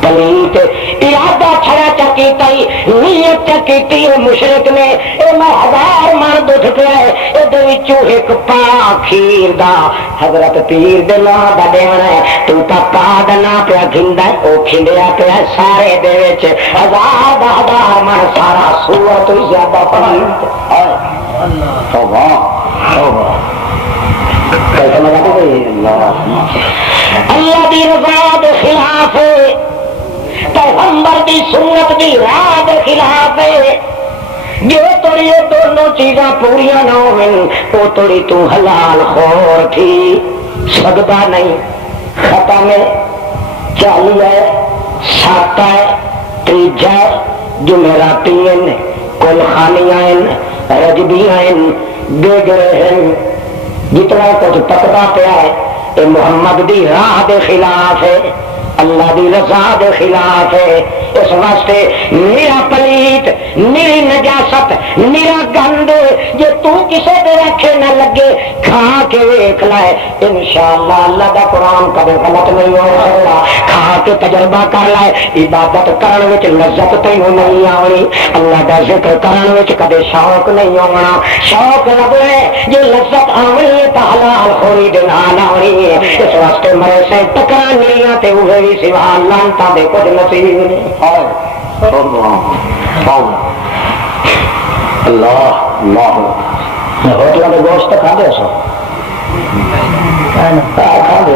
پلیت ارادہ چھڑا چکی تائی نیت چکی تی مشرک نے اے میں 1000 من دودھ پیا ہے اے دے وچوں ایک پا کھیر دا حضرت پیر دے نام دا دینا ہے تو تا پا دا نا پیا گھندا او کھنڈیا پیا سارے دے وچ 1000 من سارا سور تو زیادہ پلیت توبہ توبہ کیسا مزہ تو اللہ دی رضا دے خلاف پیغمبر دی سنت دی راہ دے خلاف جو توڑی یہ دونوں چیزاں پوریاں نہ ہوئیں وہ توڑی تو حلال خور تھی سکتا نہیں ختم ہے 40 ہے 7 ہے 3 ہے جمعراتی ہیں کل خانیاں ہیں رجبیاں ہیں بیگرے ہیں جتنا کچھ پکتا پیا ہے یہ محمد دی راہ دے خلاف ہے اللہ دی رضا دے خلاف ہے اس واسطے میرا پلیت میری نجاست میرا گند جو تو کسے دے رکھے نہ لگے کھا کے ویکھ لائے انشاءاللہ اللہ دا قرآن کبھی غلط نہیں ہو سکتا کھا کے تجربہ کر لائے عبادت کرن وچ لذت تینوں نہیں آونی اللہ دا ذکر کرن وچ کبھی شوق نہیں ہونا شوق لگے جو لذت آونی ہے تو حلال خوری دے نال آونی ہے اس واسطے مرے سے ٹکرانیاں تے ہوئے بھی سوا لانتا دے کچھ نصیب نہیں اللہ اللہ ہوٹلوں میں گوشت کھا دے سو کھا دے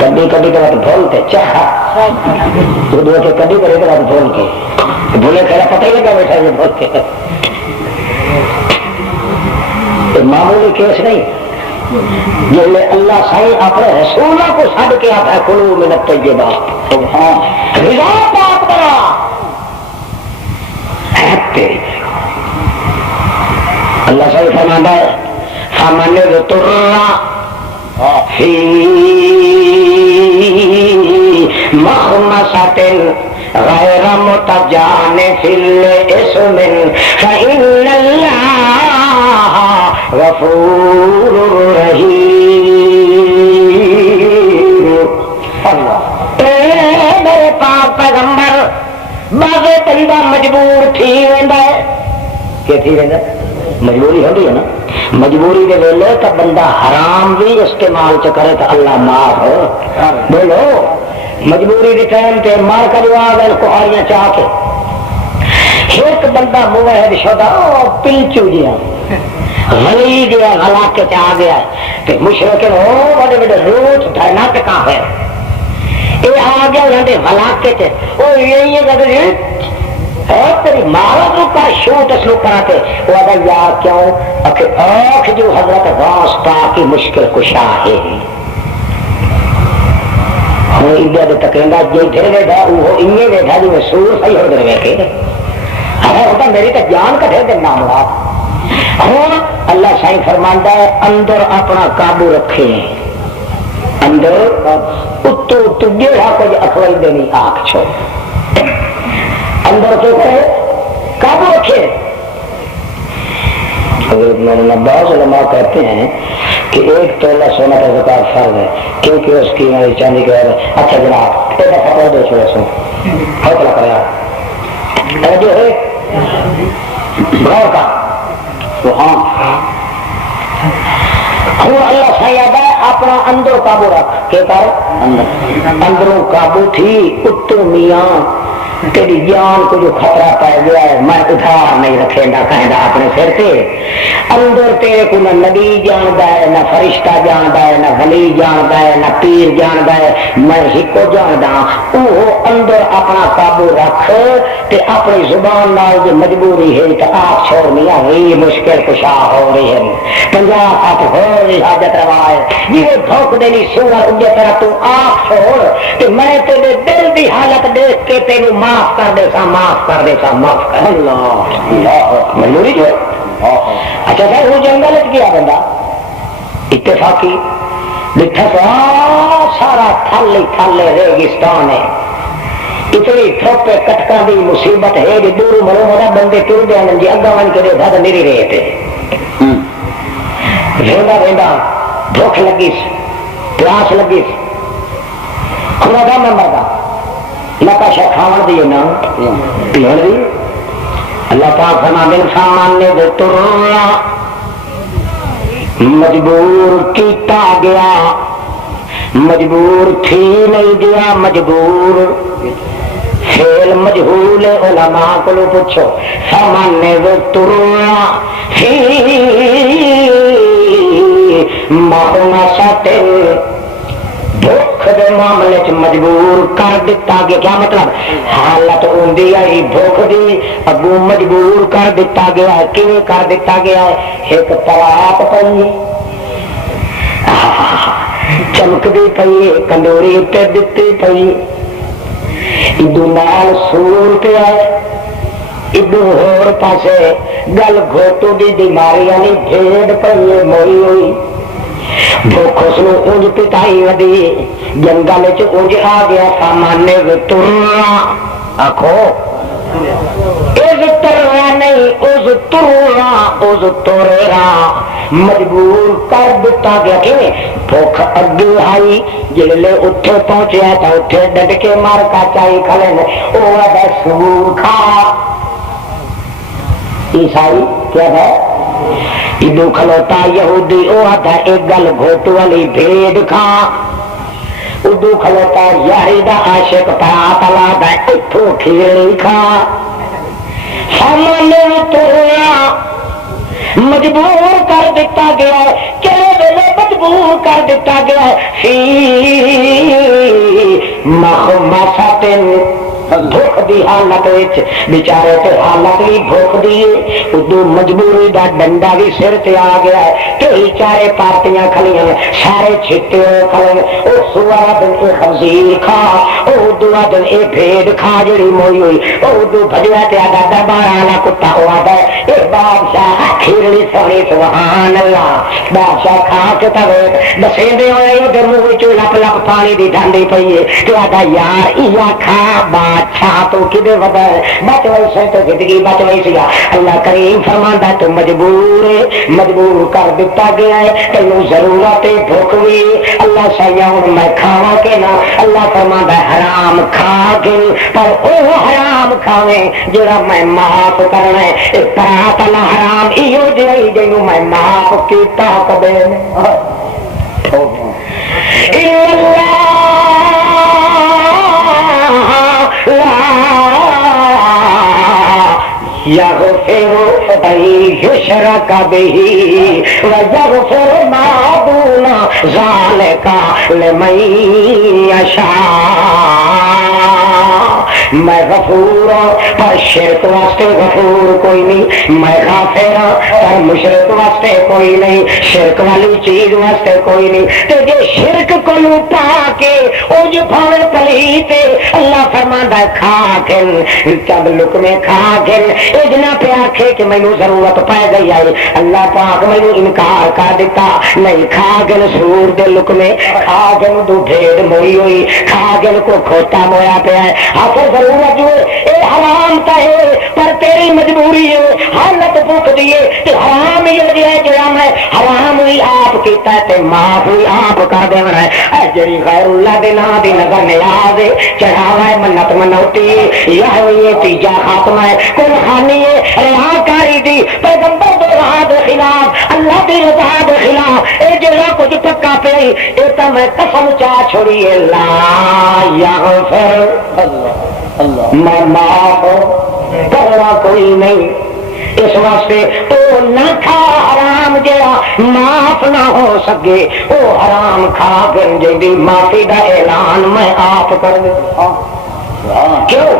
کبھی کبھی کے بعد بھولتے چاہا اردو کے کبھی کرے کے بعد بھول کے بھولے کھڑا پتہ ہی لگا بیٹھا یہ بھول کے معمولی کیس نہیں جب اللہ سائی اپنے رسولوں کو چھڈ کے آتا ہے کلو من الطیبات رضا پاک بنا ہے تیری اللہ سائی فرماتا ہے فمن اضطر فی مخمصۃ غیر متجانف لإثم فإن اللہ غفور رحیم اللہ اے میرے پاک پیغمبر بعض بندہ مجبور تھی ویندا ہے کہ تھی ویندا مجبوری ہوندی ہے نا مجبوری دے ویلے تو بندہ حرام بھی استعمال چ کرے تو اللہ معاف بولو مجبوری دے ٹائم تے مار کا جواب ہے کوہاریاں چاہ کے ایک بندہ موحد شدہ پلچو جیا غلی گیا غلاقے چ آ گیا کہ مشرکین ہو بڑے بڑے روٹ دھرنا ٹکا ہے یہ آ گیا انہوں نے غلاقے چ وہ یہی ہے تیری مالک کا شوٹ اس لوگ کراتے وہ اگر یار کیوں آنکھ جو حضرت واسطہ کی مشکل کشا ہے ہوں انڈیا دے تکیندا جی تھے بیٹھا وہ انہیں بیٹھا جو سور صحیح ہو گئے کہ ارے ہوتا میری تو جان کٹے دے معاملات ہوں اللہ سائیں فرماندا ہے اندر اپنا قابو رکھے اندر اتو اتو جیڑا کچھ اخوئی دینی آنکھ چھو اندر تو کرے قابو رکھے حضرت مولانا بعض علماء کہتے ہیں کہ 1 تولہ سونا کا زکات فرض ہے کیونکہ اس کی چاندی کے بعد اچھا جناب ایک فتوا دے چھوڑے سو حوصلہ کرے جو ہے غور کا سبحان اللہ سیاد ہے اپنا اندر قابو رکھ کے کر اندروں قابو تھی اتو میاں تیری جان کو جو خطرہ پہ گیا ہے میں ادھار نہیں رکھے گا کہیں گا اپنے سر سے اندر تیرے کو نہ نبی جانتا ہے نہ فرشتہ جانتا ہے نہ ولی جانتا ہے نہ پیر جانتا ہے میں ہی کو جانتا وہ اندر اپنا قابو رکھ تے اپنی زبان نال جو مجبوری ہے تو آپ چھوڑنی ہوئی مشکل کشا ہو رہی ہے 50 ہو رہی حاجت روا ہے جی دھوک دینی سورا اگے طرح تو آپ چھوڑ تے میں تیرے دل دی حالت دیکھ کے تینوں معاف کر دے سا معاف کر دے سا معاف کر اللہ مجبوری جو اچھا سر وہ جنگل گیا بندہ اتفاقی لکھا سارا تھلے تھلے ریگستان ہے اتنی تھوپے کٹکا دی مصیبت ہے جی دور مرو مرا بندے ٹر دیا جی اگا من کے دھد میری رہے تھے ویندا ویندا بھوک لگی پیاس لگی خدا دا میں مردا لکا شا کھاون دیے نا پیڑ دی اللہ پاک فرما دے انسان نے دے ترنا مجبور کیتا گیا مجبور تھی نہیں گیا مجبور فعل مجہول علماء کو پوچھو سامان نے دے ترنا مخمصت بھوک دے معاملے چ مجبور کر دیتا گیا کیا مطلب حالت ہوندی ہے بھوک دی ابو مجبور کر دیتا گیا ہے کیوں کر دیتا گیا ہے ایک طرح پئی چمکدی پئی کندوری تے دتی پئی ادو نال سور پیا ادو ہور پاسے گل گھوٹو دی بیماریاں نی بھیڑ پئی موئی ہوئی بھوک اس نو اونج پٹائی ودی جنگل چ اونج آ گیا سامانے ترنا آخو از ترنا نہیں از ترنا از ترنا مجبور کر دیتا گیا کہ بھوک اگے آئی جلے اتھے پہنچیا تو اتھے ڈٹ کے مار کا چائی کھلے وہ سور کھا عیسائی کیا ہے ادو کھلوتا یہودی او آدھا ایک گل گھوٹو والی بھیڑ کھا ادو کھلوتا یاری دا عاشق پرات لادا اتھو کھیڑی کھا سامنے تریا مجبور کر دیتا گیا ہے چلے ویلے مجبور کر دیتا گیا ہے فی مخمصت بھوک دی حالت بیچارے تے حالت بھی بھوک دی ادو مجبوری دا ڈنڈا بھی سر تے آ گیا ہے کئی چارے پارٹیاں کھلیاں سارے چھٹے کھلے او سوارا دن اے خنزیر کھا او دعا دن اے بھیڑ کھا جڑی موئی ہوئی او دو بھجیا تے آدھا دربار آلا کتا او آدھا اے بادشاہ کھیرلی سونی سبحان اللہ بادشاہ کھا کے تاوے بسے دے ہوئے یہ در منہ وچوں لپ لپ پانی دی ڈھانڈی پئیے تو آدھا یار ایا کھا بادشاہ تو کدے ودا ہے بچ ویسے تو زندگی بچ ویسی اللہ کریم فرماندا تو مجبور کر دیتا گیا ہے تینوں ضرورت بھوک بھی اللہ سایہ میں کھاوا کے نہ اللہ فرماندا حرام کھا کے پر او حرام کھاویں جڑا میں معاف کرنا ہے پرات اللہ حرام ایو جئی جنوں میں معاف کیتا کبے یغفر ان یشرک بہ ویغفر ما دون ذلک لمن یشاء میں غفور پر شرک واسطے غفور کوئی نہیں میں غافر پر مشرک واسطے کوئی نہیں شرک والی چیز واسطے کوئی نہیں تے جے شرک کو پا کے او جو بھاوے پلیتے اللہ فرماندا کھا کے چند لقمے کھا کے اجنا پہ آکھے کہ مینوں ضرورت پے گئی ہے اللہ پاک مینوں انکار کر دیتا نہیں کھا کے سور دے لقمے کھا کے دو بھیڑ موئی ہوئی کھا کے کو کھوتا مویا پیا ہے آخر ضرورت ہوئے اے حرام کا ہے پر تیری مجبوری ہے حالت بھوک دیے تے حرام ہی ہو جائے جڑا میں حرام ہی آپ کیتا ہے تے معاف ہی آپ کر دینا ہے اے جڑی غیر اللہ دے نام دی نظر نیاز ہے چڑھاوا ہے منت منوتی یا ہوئی تیجا خاتمہ ہے کل خانی ہے ریاکاری دی پیغمبر دے راہ دے خلاف اللہ دی رضا دے خلاف اے جڑا کچھ پکا پئی اے تے میں قسم چاہ چھوڑی ہے لا یغفر اللہ میں معاف کرنا کوئی نہیں اس واسطے تو نہ کھا حرام جڑا معاف نہ ہو سکے وہ حرام کھا کر جی معافی کا اعلان میں آپ کر دیتا کیوں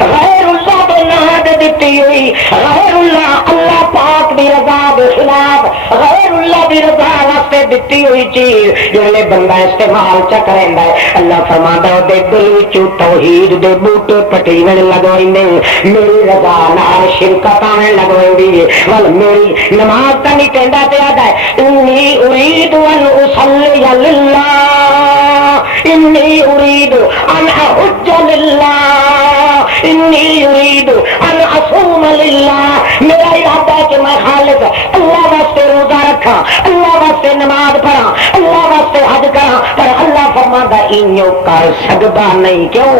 غیر اللہ کے نام دیتی ہوئی غیر اللہ اللہ پاک دی رضا کے خلاف غیر اللہ دی رضا واسطے دیتی ہوئی چیز جڑے بندہ استعمال چ کریندا ہے اللہ فرماندا ہے دے دل وچ توحید دے بوٹے پٹیون لگویندے میری رضا نال شرکتاں لگویندی ول میری نماز تے نہیں کہندا تے آدا ہے انی اريد ان اصلي لله انی اريد ان احج لله انی اريد ان اصوم لله میرا ارادہ ہے کہ میں خالص اللہ واسطے روزہ رکھا اللہ واسطے نماز پڑھا اللہ واسطے حج کرا پر اللہ فرماتا اینو کر سکتا نہیں کیوں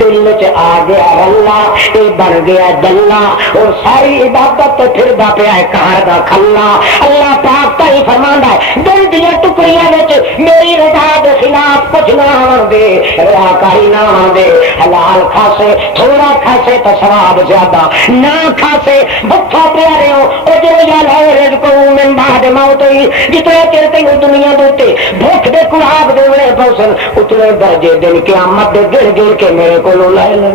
دل وچ آ گیا اللہ یہ بن گیا دلہ اور ساری عبادت تے پھردا پیا ہے کار دا کھلا اللہ پاک تے ہی فرماندا ہے دل دیا ٹکڑیاں وچ میری رضا دے خلاف کچھ نہ آن دے ریاکاری نہ آن دے حلال کھاسے تھوڑا کھاسے تو ثواب زیادہ نہ کھاسے بھوکا پیا رہے ہو او جو یا لے رزق من بعد موت جتنے چر تے دنیا دے بھوک دے کلاب دے وڑے پوسن اتنے درجے دن قیامت دے گر گر کے میرے کو لے لے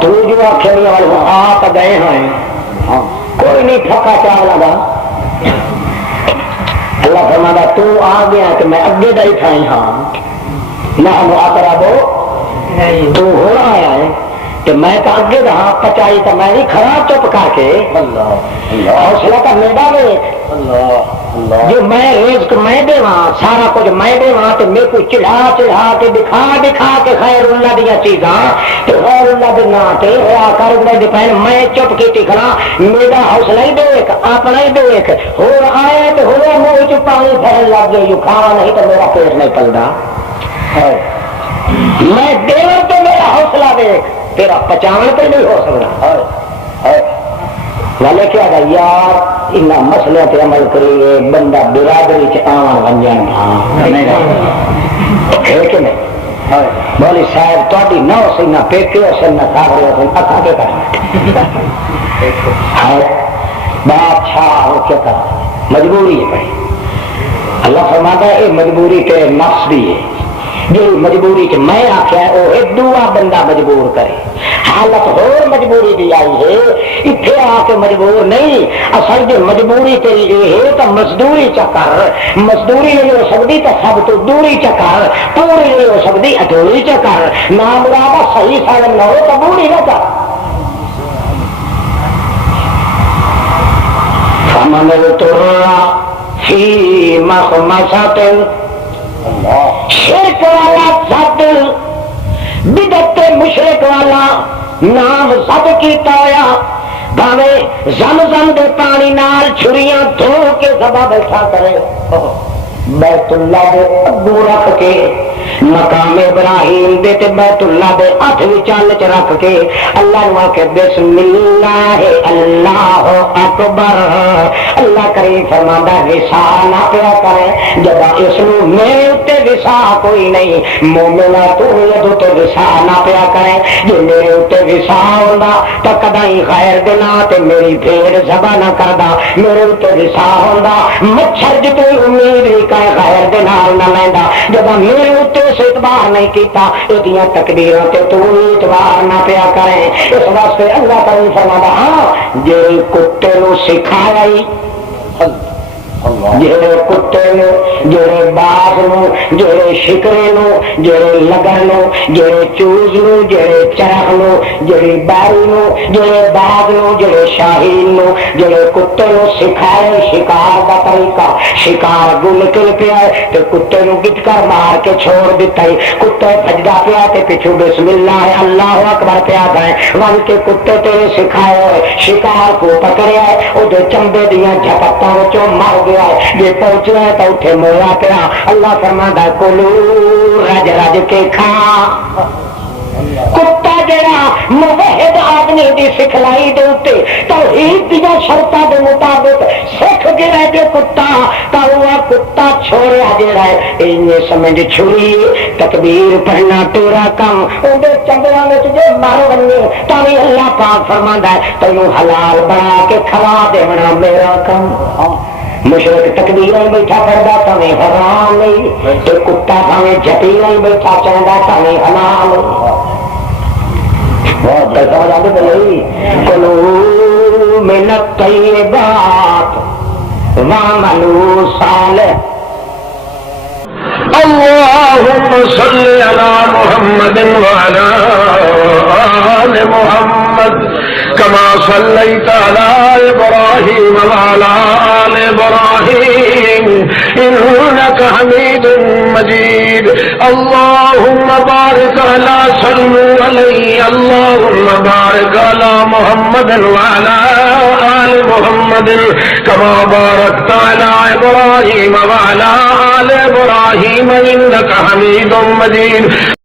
تو جو آخری والے آپ گئے ہیں کوئی نہیں پھکا چاہ لگا اللہ فرماتا تو آ گیا کہ میں اگے دا ہی کھائی ہاں نہ تو ہو رہا ہے کہ میں تو اگے رہا پچائی تو میں نہیں خراب چپ کر کے حوصلہ کا میڈا میں جو میں رزق میں دے وہاں سارا کچھ میں دے وہاں تو میرے کو چڑھا چڑھا کے دکھا دکھا کے خیر اللہ دیا چیزاں تو خیر اللہ دے نا تے ہوا کر دے پہن میں چپ کی کھڑا میرا حوصلہ ہی دیکھ اپنا ہی دیکھ ہو آیا تو ہو منہ چ پانی پھیل لگ گیا یوں کھانا نہیں تو میرا پیٹ نہیں پلتا میں دیور تو میرا حوصلہ دیکھ تیرا پچاون پہ نہیں ہو سکتا والے کیا گا یار ان مسئلے پہ عمل کریے بندہ برادری چان ونجن ہے کہ نہیں بولی صاحب تاری نہ ہو سی نہ پیکے ہو سن نہ کھا رہے ہو اکا کے کرنا بادشاہ ہو کیا کرنا مجبوری ہے بھائی اللہ فرماتا ہے یہ مجبوری کے نفس بھی ہے جی مجبوری چ میں آخیا وہ دعا بندہ مجبور کرے حالت ہور مجبوری دی آئی ہے اتنے آ کے مجبور نہیں اصل جو مجبوری تیری یہ ہے تو مزدوری چکر مزدوری نہیں ہو سکتی تو سب تو دوری چکر پوری نہیں ہو سکتی ادھوری چکر نہ مرادہ صحیح سالم نہ ہو تو بوڑھی نہ کر فمن اضطر فی مخمصۃ شرک والا سد بدعت مشرک والا نام سب کیتا ہویا بھاوے زمزم دے پانی نال چھریاں دھو کے ذبح بیٹھا کرے بیت اللہ دے اگوں رکھ کے مقام ابراہیم دے تے بیت اللہ دے ہاتھ وچال چ رکھ کے اللہ نو کہ بسم اللہ اللہ اکبر اللہ کریم فرماندا وسا نہ پیا کرے جب اس نو میرے اوتے وسا کوئی نہیں مومنا تو یہ تے وسا نہ پیا کرے جے میرے اوتے وسا ہوندا تے کدی خیر دے نا تے میری بھیڑ ذبح نہ کردا میرے اوتے وسا ہوندا مچھر جے کوئی امید نہیں کہ خیر دے نال نہ لیندا جب میرے اوتے اس اعتبار نہیں کیتا یہ تقدیراں تے تو اعتبار نہ پیا کرے اس واسطے اللہ تعالی فرماتا ہاں جے کتے نو سکھایا جڑے کتے نو، جڑے باغ نو، جڑے شکرے نو، جڑے لگن نو، جڑے چوز نو، جڑے چرخ نو، جڑی باری نو، جڑے باغ نو، جڑے شاہین نو، جڑے کتے نو سکھائے شکار دا طریقہ، شکار گو نکل پیا تے کتے نو گٹ کر مار کے چھوڑ دیتا ہے، کتے بھجدا پیا تے پچھو بسم اللہ اللہ اکبر پیا گئے ون کے کتے تیرے سکھائے ہوئے شکار کو پکڑیا ہے وہ چمبے دیا جھپٹاں وچوں مر گیا ہے، جے پہنچنا ہے تو اٹھے مویا پیا۔ اللہ فرماندا کلو رج رج کے کھا۔ کتا جڑا موحد آدمی دی سکھلائی دے اوتے توحید دی شرطاں دے مطابق سکھ گیا جو کتا تا وہ کتا چھوڑیا جڑا ہے اینے سمجھ چھری تکبیر پڑھنا تیرا کم اودے چنگلاں وچ جے مر ونجے تا وی اللہ پاک فرماندا ہے تینوں حلال بنا کے کھوا دیونا میرا کم۔ مشرک تکبیر بیٹھا پڑھتا تمہیں حرام نہیں تو کتا تمہیں جھٹی نہیں بیٹھا چاہتا تمہیں حلال بہت پیسہ ہو جاتے بھائی کلو من الطیبات وعملوا صالح۔ اللهم صل على محمد وعلى آل محمد كما صليت على إبراهيم وعلى آل إبراهيم إنك حميد مجيد۔ اللهم بارك على صلوا عليه اللهم بارك على محمد وعلى آل محمد كما باركت على إبراهيم وعلى آل إبراهيم إنك حميد مجيد۔